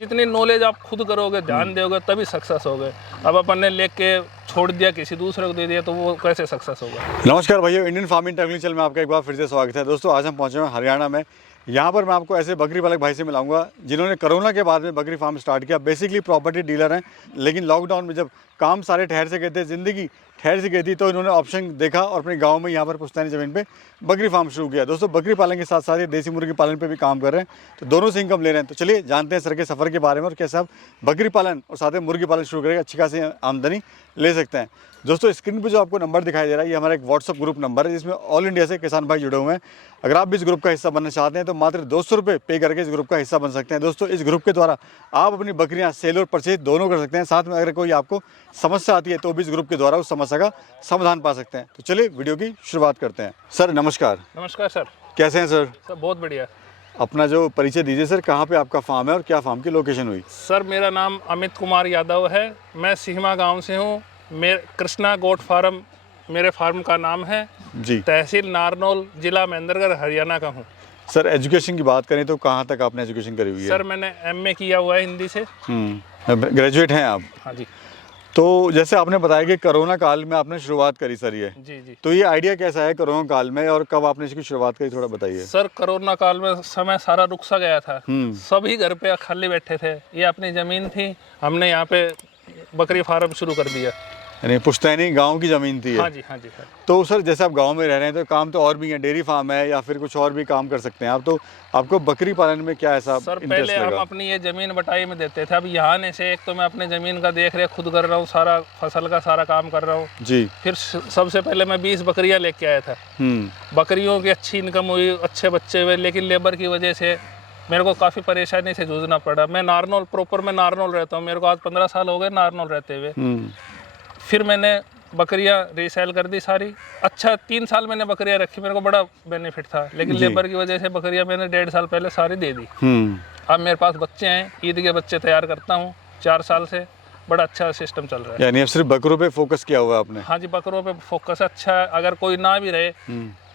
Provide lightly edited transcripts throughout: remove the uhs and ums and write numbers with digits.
जितनी नॉलेज आप खुद करोगे, ध्यान दोगे, तभी सक्सेस होगे। अब अपन ने लेके छोड़ दिया, किसी दूसरे को दे दिया, तो वो कैसे सक्सेस होगा। नमस्कार भाइयों, इंडियन फार्मिंग टेक्निकल चैनल में आपका एक बार फिर से स्वागत है। दोस्तों आज हम पहुंचे हैं हरियाणा में। यहाँ पर मैं आपको ऐसे बकरी पालक भाई से मिलाऊंगा जिन्होंने कोरोना के बाद में बकरी फार्म स्टार्ट किया। बेसिकली प्रॉपर्टी डीलर हैं, लेकिन लॉकडाउन में जब काम सारे ठहर से गए थे, ज़िंदगी ठहर से गई थी, तो इन्होंने ऑप्शन देखा और अपने गांव में यहाँ पर पुश्तैनी ज़मीन पे बकरी फार्म शुरू किया। दोस्तों बकरी पालन के साथ साथ ये देसी मुर्गी पालन पे भी काम कर रहे हैं, तो दोनों से इनकम ले रहे हैं। तो चलिए जानते हैं सर के सफ़र के बारे में और कैसे आप बकरी पालन और साथ में मुर्गी पालन शुरू करके अच्छी खासी आमदनी ले सकते हैं। दोस्तों स्क्रीन पे जो आपको नंबर दिखाई दे रहा है, ये हमारा एक व्हाट्सअप ग्रुप नंबर है जिसमें ऑल इंडिया से किसान भाई जुड़े हुए हैं। अगर आप भी इस ग्रुप का हिस्सा बनना चाहते हैं तो मात्र 200 रुपये पे करके इस ग्रुप का हिस्सा बन सकते हैं। दोस्तों इस ग्रुप के द्वारा आप अपनी बकरियां सेल और परचेज दोनों कर सकते हैं। साथ में अगर कोई आपको समस्या आती है तो भी इस ग्रुप के द्वारा उस समस्या का समाधान पा सकते हैं। तो चलिए वीडियो की शुरुआत करते हैं। सर नमस्कार। नमस्कार सर। कैसे हैं सर? सर बहुत बढ़िया। अपना जो परिचय दीजिए सर, कहाँ पे आपका फार्म है और क्या फार्म की लोकेशन हुई? सर मेरा नाम अमित कुमार यादव है, मैं सीमा गांव से हूँ। मेरे कृष्णा गोट फार्म मेरे फार्म का नाम है जी। तहसील नारनौल, जिला महेंद्रगढ़, हरियाणा का हूँ। सर एजुकेशन की बात करें तो कहाँ तक आपने एजुकेशन करी हुई है? सर मैंने MA किया हुआ है हिंदी से। ग्रेजुएट हैं आप? हाँ जी। तो जैसे आपने बताया कि कोरोना काल में आपने शुरुआत करी सर, ये जी जी। तो ये आइडिया कैसा है कोरोना काल में और कब आपने इसकी शुरुआत करी, थोड़ा बताइए। सर कोरोना काल में समय सारा रुक सा गया था, सभी घर पे खाली बैठे थे। ये अपनी ज़मीन थी, हमने यहाँ पे बकरी फार्म शुरू कर दिया। यानी पुश्तैनी गांव की ज़मीन थी ये? हाँ जी हाँ जी सर। तो सर जैसे आप गांव में रह रहे हैं तो काम तो और भी है, डेयरी फार्म है या फिर कुछ और भी काम कर सकते हैं आप, तो आपको बकरी पालन में क्या ऐसा सर इंटरेस्ट पहले हम लगा? अपनी ये ज़मीन बटाई में देते थे। अब यहाँ आने से एक तो मैं अपने ज़मीन का देख रेख खुद कर रहा हूँ, सारा फसल का सारा काम कर रहा हूँ जी। फिर सबसे पहले मैं 20 बकरियाँ लेके आया था। बकरियों की अच्छी इनकम हुई, अच्छे बच्चे हुए, लेकिन लेबर की वजह से मेरे को काफ़ी परेशानी से जूझना पड़ा। मैं नारनौल प्रॉपर में नारनौल रहता हूँ, मेरे को आज 15 साल हो गए नारनौल रहते हुए। फिर मैंने बकरियां रीसेल कर दी सारी। अच्छा 3 साल मैंने बकरियां रखी, मेरे को बड़ा बेनिफिट था, लेकिन लेबर की वजह से बकरियां मैंने 1.5 साल पहले सारी दे दी। अब मेरे पास बच्चे हैं, ईद के बच्चे तैयार करता हूँ 4 साल से। बड़ा अच्छा सिस्टम चल रहा है। यानी अब सिर्फ बकरों पे फोकस किया हुआ है आपने? हाँ जी, बकरों पे फोकस अच्छा है। अगर कोई ना भी रहे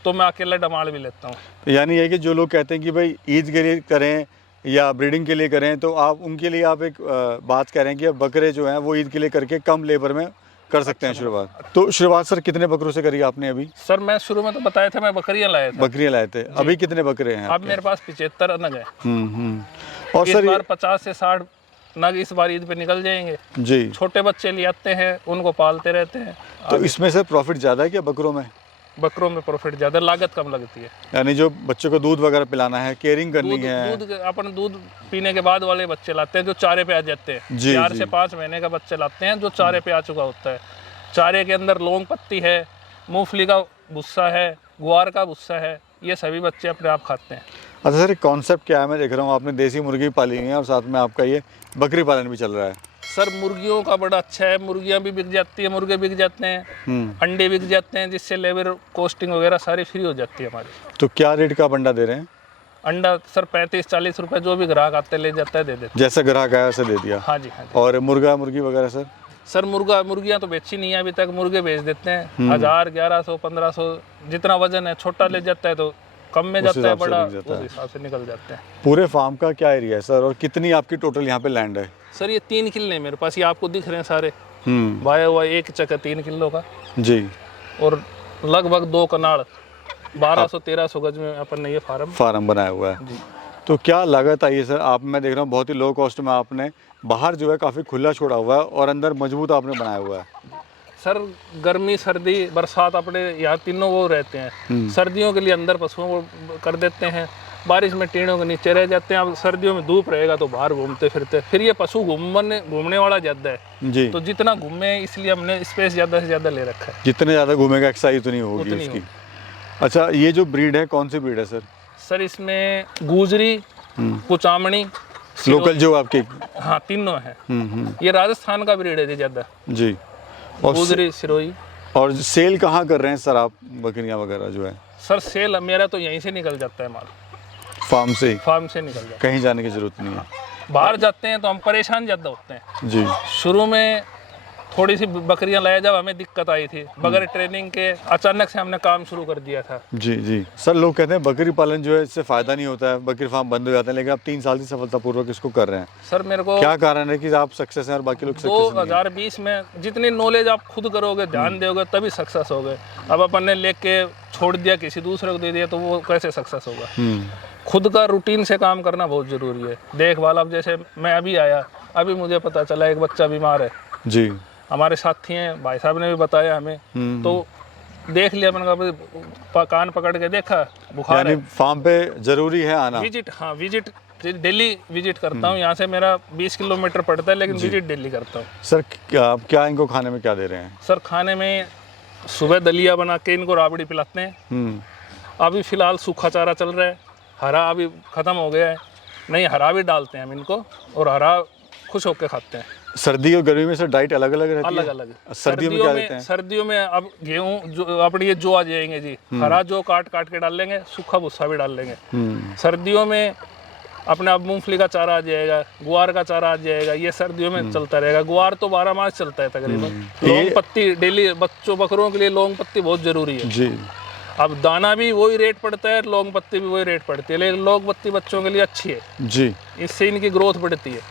तो मैं अकेला डमाल भी लेता हूँ। तो यानी ये कि जो लोग कहते हैं कि भाई ईद के लिए करें या ब्रीडिंग के लिए करें, तो आप उनके लिए आप एक बात कह रहे हैं कि अब बकरे जो हैं वो ईद के लिए करके कम लेबर में कर सकते हैं शुरुआत। तो शुरुआत सर कितने बकरों से करी आपने अभी? सर मैं शुरू में तो बताया था मैं बकरियां लाया था। बकरियां लाए थे, अभी कितने बकरे हैं? अब मेरे पास 75 नग है। और इस सर बार 50 से 60 नग इस बार ईद पे निकल जाएंगे जी। छोटे बच्चे ले आते हैं, उनको पालते रहते हैं। तो इसमें सर प्रॉफिट ज़्यादा है क्या बकरों में? बकरों में प्रॉफिट ज़्यादा, लागत कम लगती है। यानी जो बच्चों को दूध वगैरह पिलाना है, केयरिंग करनी है। दूध अपन दूध पीने के बाद वाले बच्चे लाते हैं जो चारे पे आ जाते हैं। 4 से 5 महीने का बच्चे लाते हैं जो चारे पे आ चुका होता है। चारे के अंदर लौंग पत्ती है, मूंगफली का भुस्सा है, ग्वार का भुस्सा है, ये सभी बच्चे अपने आप खाते हैं। अच्छा सर कॉन्सेप्ट क्या है? मैं देख रहा हूँ आपने देसी मुर्गी पाली है और साथ में आपका ये बकरी पालन भी चल रहा है। सर मुर्गियों का बड़ा अच्छा है, मुर्गियां भी बिक जाती है, मुर्गे बिक जाते हैं, अंडे बिक जाते हैं, जिससे लेबर कॉस्टिंग वगैरह सारी फ्री हो जाती है हमारी। तो क्या रेट का अंडा दे रहे हैं? अंडा सर 35-40 रुपए, जो भी ग्राहक आते ले जाता है दे देते। जैसा ग्राहक आया वैसे दे दिया? हाँ जी हाँ जी। और मुर्गा मुर्गी वगैरह सर? सर मुर्गियां तो बेची नहीं है अभी तक, मुर्गे बेच देते हैं 1000, 1100, 1500, जितना वजन है। छोटा ले जाता है तो कम में जाता है, बड़ा उस हिसाब से निकल जाते हैं। पूरे फार्म का क्या एरिया है सर और कितनी आपकी टोटल यहाँ पे लैंड है? सर ये 3 किले मेरे पास, ये आपको दिख रहे हैं सारे वाया हुआ, एक चक्कर 3 किलो का जी। और लगभग 2 कनाल 1200-1300 गज में अपन ने ये फार्म बनाया हुआ है जी। तो क्या लागत आई है सर? आप मैं देख रहा हूँ बहुत ही लो कॉस्ट में आपने बाहर जो है काफ़ी खुला छोड़ा हुआ है और अंदर मजबूत आपने बनाया हुआ है। सर गर्मी सर्दी बरसात अपने यहाँ तीनों वो रहते हैं। सर्दियों के लिए अंदर पशुओं को कर देते हैं, बारिश में टीनों के नीचे रह जाते हैं। अब सर्दियों में धूप रहेगा तो बाहर घूमते फिरते, फिर ये पशु घूमने वाला ज़्यादा है जी। तो जितना घूमे इसलिए हमने स्पेस ज़्यादा से ज़्यादा ले रखा है। जितने ज़्यादा घूमेगा एक्सरसाइज उतनी होगी उसकी। अच्छा ये जो ब्रीड है कौन सी ब्रीड है सर? सर इसमें गुजरी, कुचामणी, लोकल जो आपके? हाँ तीनों है। ये राजस्थान का ब्रीड है ज़्यादा जी। गुजरी, सिरोही। और सेल कहाँ कर रहे हैं सर आप बकरियाँ वगैरह जो है? सर सेल मेरा तो यहीं से निकल जाता है माल, फार्म से निकल जाता है, कहीं जाने की जरूरत नहीं है। बाहर जाते हैं तो हम परेशान ज़्यादा होते हैं जी। शुरू में थोड़ी सी बकरियां लाया जब हमें दिक्कत आई थी, बगैर ट्रेनिंग के अचानक से हमने काम शुरू कर दिया था। जी जी सर, लोग कहते हैं बकरी पालन जो है इससे फ़ायदा नहीं होता है, बकरी फार्म बंद हो जाते हैं, लेकिन आप 3 साल से सफलतापूर्वक इसको कर रहे हैं। सर मेरे को क्या कारण है कि आप सक्सेस हैं और बाकी लोग सक्सेस नहीं हैं? 2020 में जितनी नॉलेज आप खुद करोगे, ध्यान दोगे, तभी सक्सेस होगे। अब अपन ने लेके छोड़ दिया, किसी दूसरे को दे दिया, तो वो कैसे सक्सेस होगा? खुद का रूटीन से काम करना बहुत ज़रूरी है। देखभाल, अब जैसे मैं अभी आया, अभी मुझे पता चला एक बच्चा बीमार है जी, हमारे साथी हैं, भाई साहब ने भी बताया हमें, तो देख लिया, मैंने कहा कान पकड़ के देखा, बुखार है। फार्म पे जरूरी है आना। विजिट, हाँ विजिट, डेली विजिट करता हूँ। यहाँ से मेरा 20 किलोमीटर पड़ता है, लेकिन विजिट डेली करता हूँ। सर क्या इनको खाने में क्या दे रहे हैं? सर खाने में सुबह दलिया बना के इनको राबड़ी पिलाते हैं। अभी फिलहाल सूखा चारा चल रहा है, हरा अभी ख़त्म हो गया है, नहीं हरा भी डालते हैं हम इनको, और हरा खुश होकर खाते हैं। सर्दी और गर्मी में सर डाइट अलग अलग रहती है? अलग अलग। सर्दियों में क्या देते हैं? सर्दियों में अब गेहूँ जो अपने ये जो आ जाएंगे जी, हरा जो काट के डाल लेंगे, सूखा भूसा भी डाल लेंगे। सर्दियों में अपने अब मूंगफली का चारा आ जाएगा, गुआर का चारा आ जाएगा, ये सर्दियों में चलता रहेगा। गुआर तो 12 मास चलता है तकरीबन। लौंग पत्ती डेली बकरों के लिए लौंग पत्ती बहुत जरूरी है जी। अब दाना भी वही रेट पड़ता है, लौंग पत्ती भी वही रेट पड़ती है, लेकिन लौंग पत्ती बच्चों के लिए अच्छी है जी, इससे इनकी ग्रोथ बढ़ती है।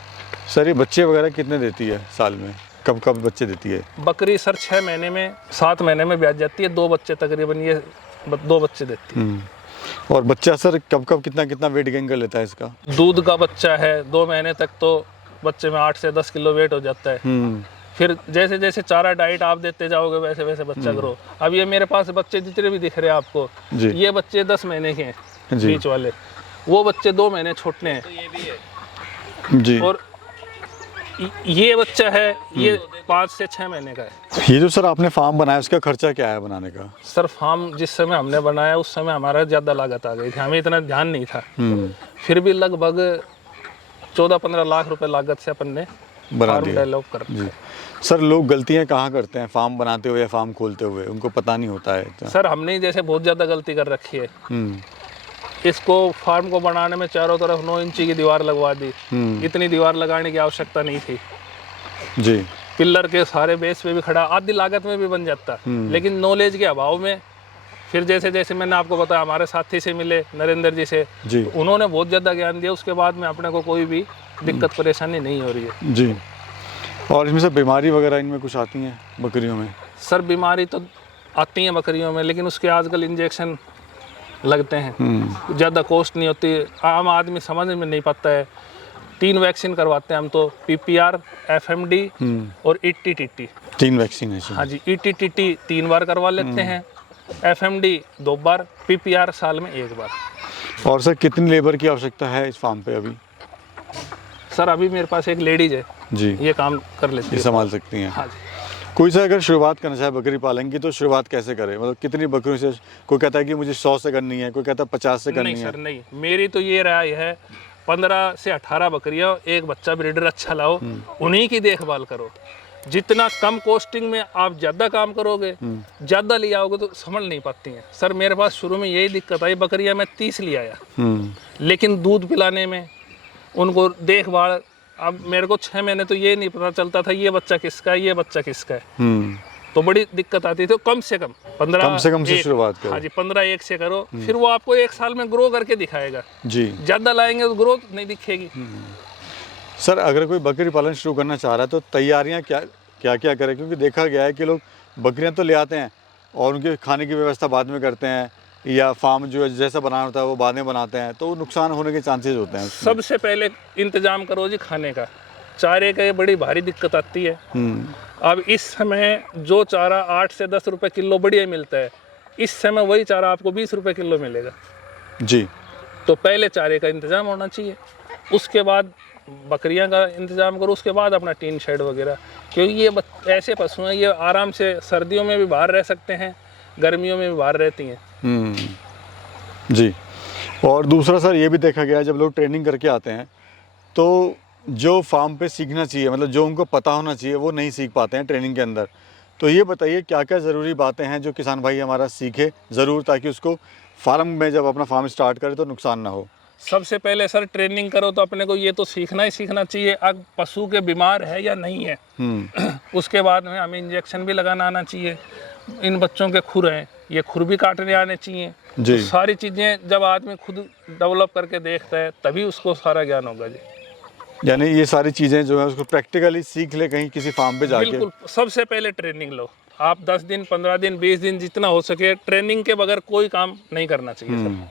सर ये बच्चे वगैरह कितने देती है साल में? कब कब बच्चे देती है बकरी? सर 6 महीने में, 7 महीने में ब्याज जाती है, 2 बच्चे तकरीबन, ये 2 बच्चे देती है। और बच्चा सर कब कब कितना कितना वेट गेन कर लेता है इसका? दूध का बच्चा है, 2 महीने तक तो बच्चे में 8 से 10 किलो वेट हो जाता है। फिर जैसे जैसे चारा डाइट आप देते जाओगे, वैसे वैसे बच्चा ग्रो। अब ये मेरे पास बच्चे जितने भी दिख रहे हैं आपको, ये बच्चे 10 महीने के हैं बीच वाले, वो बच्चे 2 महीने छोटे हैं जी। और ये बच्चा है, ये 5 से 6 महीने का है। ये जो सर आपने फार्म बनाया, उसका खर्चा क्या है बनाने का? सर फार्म जिस समय हमने बनाया उस समय हमारा ज़्यादा लागत आ गई थी, हमें इतना ध्यान नहीं था। फिर भी लगभग 14-15 लाख रुपए लागत से अपन ने बना फार्म दिया। डेवलप कर जी। सर लोग गलतियां कहाँ करते हैं फार्म बनाते हुए या फार्म खोलते हुए? उनको पता नहीं होता है। सर हमने जैसे बहुत ज़्यादा गलती कर रखी है। इसको फार्म को बनाने में चारों तरफ 9 इंची की दीवार लगवा दी। इतनी दीवार लगाने की आवश्यकता नहीं थी जी। पिल्लर के सारे बेस पे भी खड़ा, आधी लागत में भी बन जाता, लेकिन नॉलेज के अभाव में फिर जैसे जैसे मैंने आपको बताया, हमारे साथी से मिले, नरेंद्र जी से, जी। उन्होंने बहुत ज़्यादा ज्ञान दिया। उसके बाद में अपने को कोई भी दिक्कत परेशानी नहीं हो रही है जी। और इसमें से बीमारी वगैरह इनमें कुछ आती हैं बकरियों में? सर बीमारी तो आती हैं बकरियों में, लेकिन उसके आजकल इंजेक्शन लगते हैं, ज़्यादा कॉस्ट नहीं होती, आम आदमी समझ में नहीं पाता है। 3 वैक्सीन करवाते हैं हम तो, PPR, FMD और ETTT। 3 वैक्सीनेशन? हाँ जी, ETTT 3 बार करवा लेते हैं, FMD 2 बार, PPR साल में 1 बार। और सर कितनी लेबर की आवश्यकता है इस फार्म पे अभी? सर अभी मेरे पास एक लेडीज है जी, ये काम कर लेती ये है, संभाल सकती हैं। हाँ जी। कोई सा अगर शुरुआत करना चाहे बकरी पालन की तो शुरुआत कैसे करे? मतलब कितनी बकरियों से? कोई कहता है कि मुझे 100 से करनी है, कोई कहता है 50 से करनी नहीं है। सर नहीं, मेरी तो ये राय है 15 से 18 बकरियां, एक बच्चा ब्रीडर अच्छा लाओ, उन्हीं की देखभाल करो। जितना कम कॉस्टिंग में आप ज़्यादा काम करोगे, ज़्यादा ले आओगे तो संभल नहीं पाती हैं। सर मेरे पास शुरू में यही दिक्कत आई, बकरियां मैं 30 ले आया, लेकिन दूध पिलाने में, उनको देखभाल, अब मेरे को 6 महीने तो ये नहीं पता चलता था ये बच्चा किसका है, ये बच्चा किसका है, तो बड़ी दिक्कत आती थी। कम से कम 15 से शुरुआत करो। हाँ जी, 15-1 से करो, फिर वो आपको 1 साल में ग्रो करके दिखाएगा जी। ज़्यादा लाएंगे तो ग्रोथ नहीं दिखेगी। सर अगर कोई बकरी पालन शुरू करना चाह रहा है तो तैयारियां क्या क्या क्या करें? क्योंकि देखा गया है कि लोग बकरियां तो ले आते हैं और उनके खाने की व्यवस्था बाद में करते हैं, या फार्म जो है जैसा बनाना होता है वो बाद में बनाते हैं, तो नुकसान होने के चांसेस होते हैं उसमें। सबसे पहले इंतजाम करो जी खाने का, चारे का ये बड़ी भारी दिक्कत आती है। अब इस समय जो चारा 8 से 10 रुपए किलो बढ़िया मिलता है, इस समय वही चारा आपको 20 रुपए किलो मिलेगा जी। तो पहले चारे का इंतजाम होना चाहिए, उसके बाद बकरियां का इंतजाम करो, उसके बाद अपना टीन शेड वगैरह, क्योंकि ये ऐसे पशु हैं ये आराम से सर्दियों में भी बाहर रह सकते हैं, गर्मियों में भी बाहर रहती हैं। जी। और दूसरा सर ये भी देखा गया है जब लोग ट्रेनिंग करके आते हैं तो जो फार्म पे सीखना चाहिए, मतलब जो उनको पता होना चाहिए, वो नहीं सीख पाते हैं ट्रेनिंग के अंदर। तो ये बताइए क्या क्या ज़रूरी बातें हैं जो किसान भाई हमारा सीखे ज़रूर, ताकि उसको फार्म में जब अपना फार्म स्टार्ट करे तो नुकसान ना हो। सबसे पहले सर ट्रेनिंग करो तो अपने को ये तो सीखना ही सीखना चाहिए अब पशु के बीमार है या नहीं है। उसके बाद में हमें इंजेक्शन भी लगाना आना चाहिए। इन बच्चों के खुर हैं, ये खुर भी काटने आने चाहिए। जी। तो सारी चीज़ें जब आदमी खुद डेवलप करके देखता है तभी उसको सारा ज्ञान होगा जी। यानी ये सारी चीज़ें जो है उसको प्रैक्टिकली सीख ले कहीं किसी फार्म पे जाके। बिल्कुल, सबसे पहले ट्रेनिंग लो आप। 10 दिन, 15 दिन, 20 दिन जितना हो सके, ट्रेनिंग के बगैर कोई काम नहीं करना चाहिए सर।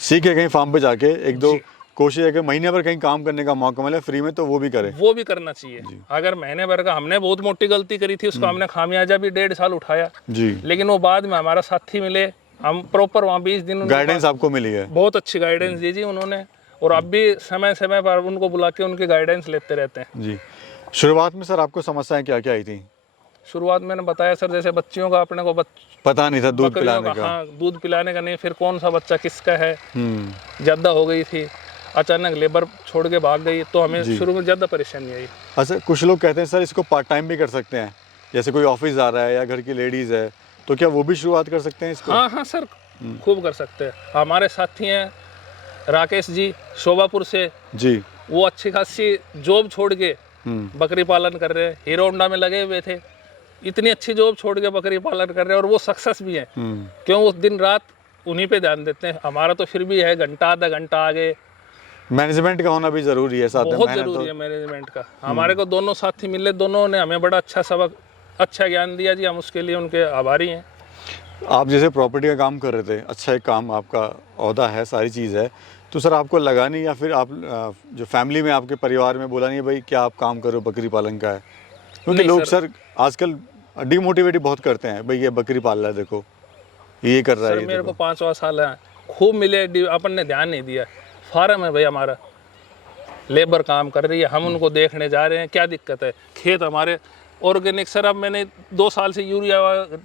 सीखे कहीं फार्म पे जाके एक दो कोशिश है कि महीने भर कहीं काम करने का मौका मिले फ्री में, तो वो भी करे। वो भी करना चाहिए। अगर महीने भर का, हमने बहुत मोटी गलती करी थी, उसको हमने खामियाजा भी 1.5 साल उठाया जी। लेकिन वो बाद में हमारा साथी मिले, हम प्रॉपर वहाँ 20 दिन गाइडेंस आपको मिली है? बहुत अच्छी गाइडेंस दी जी उन्होंने, और अब भी समय समय पर उनको बुला के उनकी गाइडेंस लेते रहते हैं जी। शुरुआत में सर आपको समस्याएं क्या क्या आई थी? शुरुआत मैंने बताया सर, जैसे बच्चियों का अपने को पता नहीं था दूध बकरियों पिलाने का। हाँ, दूध पिलाने का नहीं, फिर कौन सा बच्चा किसका है, ज़्यादा हो गई थी, अचानक लेबर छोड़ के भाग गई, तो हमें शुरू में ज़्यादा परेशानी आई। अच्छा, कुछ लोग कहते हैं सर इसको पार्ट टाइम भी कर सकते हैं, जैसे कोई ऑफिस जा रहा है या घर की लेडीज़ है, तो क्या वो भी शुरुआत कर सकते हैं इसको? हाँ हाँ सर, खूब कर सकते हैं। हमारे साथी हैं राकेश जी शोभापुर से जी। वो अच्छी खासी जॉब छोड़ के बकरी पालन कर रहे हैं, हीरो होंडा में लगे हुए थे, इतनी अच्छी जॉब छोड़ के बकरी पालन कर रहे हैं और वो सक्सेस भी हैं। क्यों? वो दिन रात उन्हीं पे ध्यान देते हैं। हमारा तो फिर भी है घंटा आधा घंटा आगे। मैनेजमेंट का होना भी ज़रूरी है साथ में। बहुत ज़रूरी है मैनेजमेंट का। हमारे को दोनों साथी मिले, दोनों ने हमें बड़ा अच्छा सबक, अच्छा ज्ञान दिया जी, हम उसके लिए उनके आभारी हैं। आप जैसे प्रॉपर्टी का काम कर रहे थे, अच्छा एक काम आपका ओहदा है, सारी चीज़ है, तो सर आपको लगा नहीं, या फिर आप जो फैमिली में आपके परिवार में बोला नहीं भाई क्या आप काम करो बकरी पालन का है? क्योंकि लोग सर आजकल डिमोटिवेट बहुत करते हैं, भाई ये बकरी पाल रहा है, देखो ये कर रहा है। सर मेरे को 5वां साल है, खूब मिले, अपन ने ध्यान नहीं दिया। फार्म है भाई हमारा, लेबर काम कर रही है, हम उनको देखने जा रहे हैं, क्या दिक्कत है? खेत हमारे ऑर्गेनिक सर, अब मैंने 2 साल से यूरिया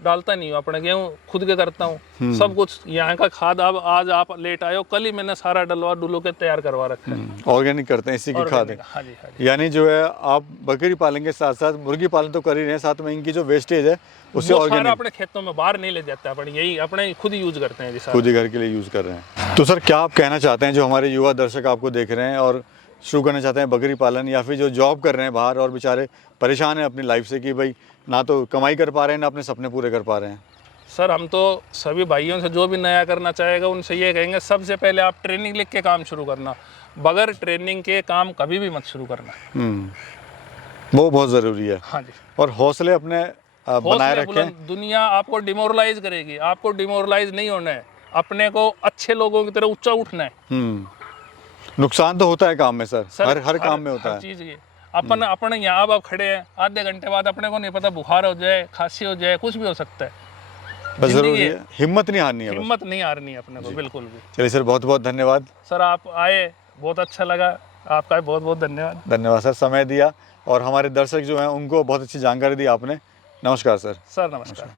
डालता नहीं हूँ, अपने गेहूँ खुद के करता हूँ सब कुछ। यहाँ का खाद अब आज आप लेट आए हो, कल ही मैंने सारा डलवा डुलो के तैयार करवा रखा है। ऑर्गेनिक करते हैं, इसी की खाद है। हाँ जी, हाँ जी। यानी जो है आप बकरी पालन के साथ साथ मुर्गी पालन तो कर ही रहे हैं, साथ में इनकी जो वेस्टेज है उससे ऑर्गेनिक अपने खेतों में बाहर नहीं ले जाते, अपन यही अपने खुद ही यूज करते हैं जी, खुद ही घर के लिए यूज कर रहे हैं। तो सर क्या आप कहना चाहते हैं जो हमारे युवा दर्शक आपको देख रहे हैं और शुरू करना चाहते हैं बकरी पालन, या फिर जो जॉब कर रहे हैं बाहर और बेचारे परेशान हैं अपनी लाइफ से कि भाई ना तो कमाई कर पा रहे हैं ना अपने सपने पूरे कर पा रहे हैं? सर हम तो सभी भाइयों से, जो भी नया करना चाहेगा उनसे ये कहेंगे, सबसे पहले आप ट्रेनिंग लेके के काम शुरू करना, बगैर ट्रेनिंग के काम कभी भी मत शुरू करना। वो बहुत ज़रूरी है। हाँ जी। और हौसले अपने बनाए रखें। दुनिया आपको डिमोरलाइज करेगी, आपको डिमोरलाइज नहीं होना है, अपने को अच्छे लोगों की तरह ऊंचा उठना है। नुकसान तो होता है काम में सर, हर काम में होता है। चीज़ ये अपन यहाँ अब खड़े हैं, आधे घंटे बाद अपने को नहीं पता बुखार हो जाए, खांसी हो जाए, कुछ भी हो सकता है। बस जरूरी है हिम्मत नहीं हारनी है, हिम्मत नहीं हारनी है अपने को, बिल्कुल भी। चलिए सर, बहुत बहुत धन्यवाद सर, आप आए, बहुत अच्छा लगा, आपका बहुत बहुत धन्यवाद। धन्यवाद सर, समय दिया और हमारे दर्शक जो हैं उनको बहुत अच्छी जानकारी दी आपने। नमस्कार सर। सर नमस्कार।